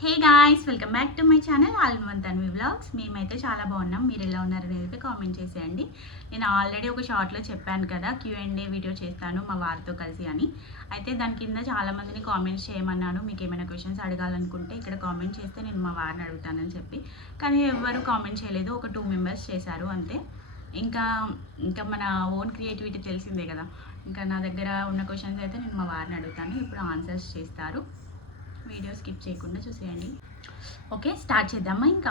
Hey guys, welcome back to my channel all in one Tanvi vlogs. మేమైతే చాలా బాగున్నాం. మీరు ఎలా ఉన్నారనేది అయితే కామెంట్ చేసేయండి. నేను ఆల్రెడీ ఒక షార్ట్లో చెప్పాను కదా, Q&A వీడియో చేస్తాను మా వారితో కలిసి అని. అయితే దాని కింద చాలామందిని కామెంట్స్ చేయమన్నాను. మీకు ఏమైనా క్వశ్చన్స్ అడగాలనుకుంటే ఇక్కడ కామెంట్ చేస్తే నేను మా వారిని అడుగుతానని చెప్పి. కానీ ఎవరు కామెంట్ చేయలేదు, ఒక 2 మెంబర్స్ చేశారు అంతే. ఇంకా మన ఓన్ క్రియేటివిటీ తెలిసిందే కదా. ఇంకా నా దగ్గర ఉన్న క్వశ్చన్స్ అయితే నేను మా వారిని అడుగుతాను, ఇప్పుడు ఆన్సర్స్ చేస్తారు. వీడియో స్కిప్ చేయకుండా చూసేయండి. ఓకే, స్టార్ట్ చేద్దామా. ఇంకా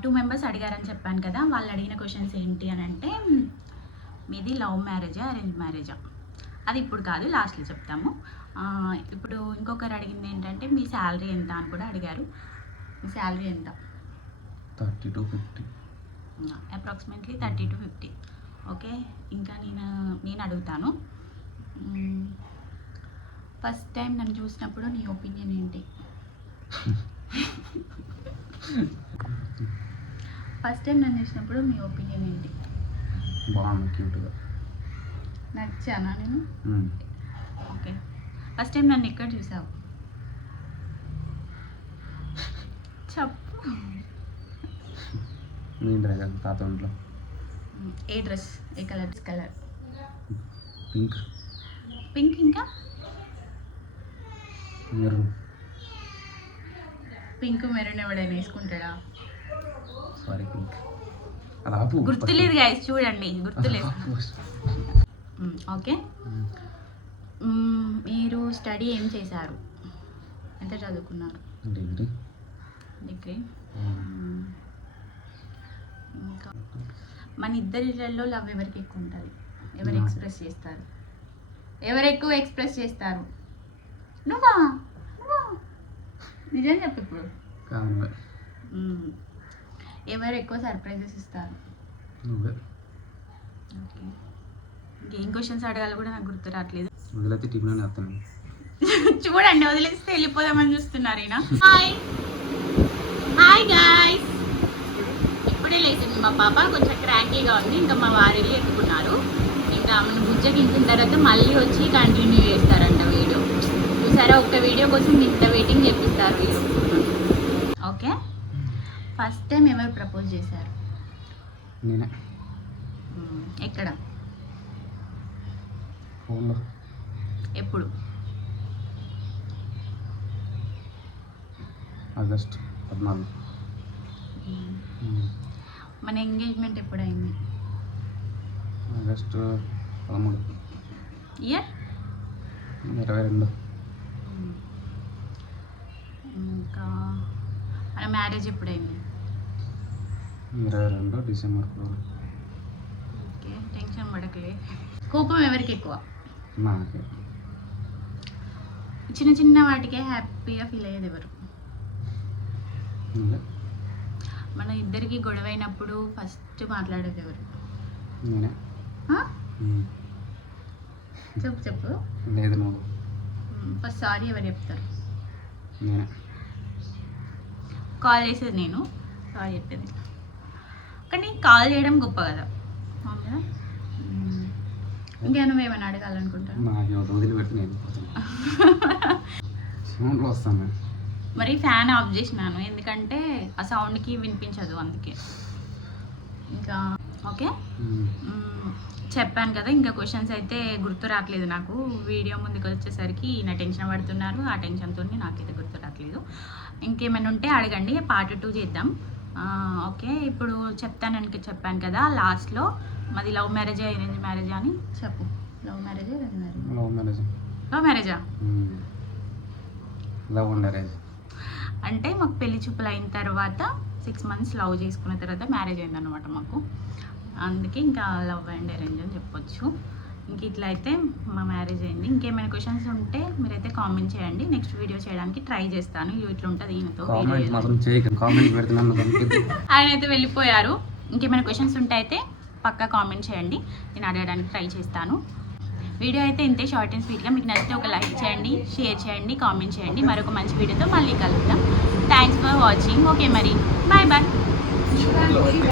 2 మెంబర్స్ అడిగారని చెప్పాను కదా, వాళ్ళు అడిగిన క్వశ్చన్స్ ఏంటి అని అంటే, మీది లవ్ మ్యారేజా అరేంజ్ మ్యారేజా, అది ఇప్పుడు కాదు లాస్ట్లో చెప్తాము. ఇప్పుడు ఇంకొకరు అడిగింది ఏంటంటే, మీ శాలరీ ఎంత అని కూడా అడిగారు. మీ శాలరీ ఎంత? 30 to 50, అప్రాక్సిమేట్లీ 30 to 50. ఓకే, ఇంకా నేను అడుగుతాను. ఫస్ట్ టైం నన్ను చూసినప్పుడు నీ ఒపీనియన్ ఏంటి? ఫస్ట్ టైం నన్ను చూసినప్పుడు మీ ఒపీనియన్ ఏంటి? బాగుంది, క్యూట్గా నచ్చానా నేను? ఓకే, ఫస్ట్ టైం నన్ను ఎక్కడ చూసావు చెప్పు. మీ డ్రైవర్ తాత ఇంట్లో. ఏ డ్రెస్, ఏ కలర్? పింక్. పింక్, ఇంకా మెరూన్. పింక్ మెరూన్ ఎవడైనా వేసుకుంటాడా? Sorry, pink. అది ఆపు. గుర్తులేదు గైస్, చూడండి గుర్తులేదు. ఓకే, మీరు స్టడీ ఏం చేశారు? ఎంత చదువుకున్నారు? డిగ్రీ. ఇంకా మన ఇద్దరిలో లవ్ ఎవరికి ఎక్కువ ఉంటుంది? ఎవరు ఎక్స్ప్రెస్ చేస్తారు? ఎవరు ఎక్కువ ఎక్స్ప్రెస్ చేస్తారు? నువ్వా? నిజం చెప్పు ఇప్పుడు. ఎవరు ఎక్కువ సర్ప్రైజెస్ ఇస్తారు? నువ్వే. ఓకే, ఇంకేం క్వశ్చన్స్ అడగాలి కూడా నాకు గుర్తు రావట్లేదు. వదిలేస్తే టీంలోనే వస్తాను. చూడండి, వదిలేస్తే వెళ్ళిపోదామని చూస్తున్నారు ఈయన. హాయ్ గాయ్స్, ఇప్పుడే లేచింది మా పాప, కొంచెం క్రాంకీగా ఉంది. ఇంకా మా వారు వెళ్ళి ఎత్తుకున్నారు. ఇంకా ఆమెను బుజ్జగించిన తర్వాత మళ్ళీ వచ్చి కంటిన్యూ చేస్తారంట వీడియో. చూసారా, ఒక్క వీడియో కోసం ఇంత వెయిటింగ్ చేపిస్తారు వీళ్ళు. ఓకే, ఫస్ట్ టైం ఎవరు ప్రపోజ్ చేశారు? నేనే. ఎక్కడ? ఫోన్లో. ఎప్పుడు? ఆగస్ట్ 14. మన ఎంగేజ్మెంట్ ఎప్పుడైంది? ఆగస్ట్ 13. ఇయర్? 22. ఇంకా మన మ్యారేజ్ ఎప్పుడైంది? 22 డిసెంబర్ 4. ఓకే, టెన్షన్ పడకలే. కోపం ఎవరికి ఎక్కువ? నాకే. చిన్న చిన్న వాటికే హ్యాపీగా ఫీల్ అయ్యేది ఎవరు? మన ఇద్దరికి గొడవ అయినప్పుడు ఫస్ట్ మాట్లాడేది ఎవరు? నేనే. చెప్పు. లేదు, నువ్వు. ఫస్ట్ సారీ ఎవరు చెప్తారు? నేనే. కాల్ చేసేది నేను, సారీ చెప్పేది. కానీ కాల్ చేయడం గొప్ప కదా. అవునా? ఇంకా నువ్వేమైనా అడగాలనుకుంటాను? నాకు వదిలిపెట్టి నేను సౌండ్లో వస్తాను. మరి ఫ్యాన్ ఆఫ్ చేసినాను, ఎందుకంటే ఆ సౌండ్కి వినిపించదు, అందుకే. ఇంకా ఓకే, చెప్పాను కదా, ఇంకా క్వశ్చన్స్ అయితే గుర్తు రావట్లేదు నాకు. వీడియో ముందుకు వచ్చేసరికి నా టెన్షన్ పడుతున్నారు, ఆ టెన్షన్తో నాకైతే గుర్తు రావట్లేదు. ఇంకేమైనా ఉంటే అడగండి, పార్ట్ 2 చేద్దాం. ఓకే, ఇప్పుడు చెప్పాను కదా లాస్ట్లో, మాది లవ్ మ్యారేజా అరేంజ్ మ్యారేజా అని చెప్పు. లవ్ మ్యారేజా అరేంజ్ మ్యారేజ్? లవ్ మ్యారేజా. లవ్ మ్యారేజ్ అంటే మాకు పెళ్లి చూపులు అయిన తర్వాత 6 months లవ్ చేసుకున్న తర్వాత మ్యారేజ్ అయిందన్నమాట మాకు. అందుకే ఇంకా లవ్ అండ్ అరేంజ్ అని చెప్పొచ్చు. ఇంక ఇట్లా అయితే మా మ్యారేజ్ అయింది. ఇంకేమైనా క్వశ్చన్స్ ఉంటే మీరైతే కామెంట్ చేయండి, నెక్స్ట్ వీడియో చేయడానికి ట్రై చేస్తాను. ఇట్లా ఉంటుంది ఈయనతో. ఆయన అయితే వెళ్ళిపోయారు. ఇంకేమైనా క్వశ్చన్స్ ఉంటే అయితే పక్కా కామెంట్ చేయండి, నేను అడగడానికి ట్రై చేస్తాను. వీడియో అయితే ఇంతే, షార్ట్ అండ్ స్వీట్గా. మీకు నచ్చితే ఒక లైక్ చేయండి, షేర్ చేయండి, కామెంట్ చేయండి. మరొక మంచి వీడియోతో మళ్ళీ కలుద్దాం. Thanks for watching. ఓకే, మరి బాయ్ బాయ్.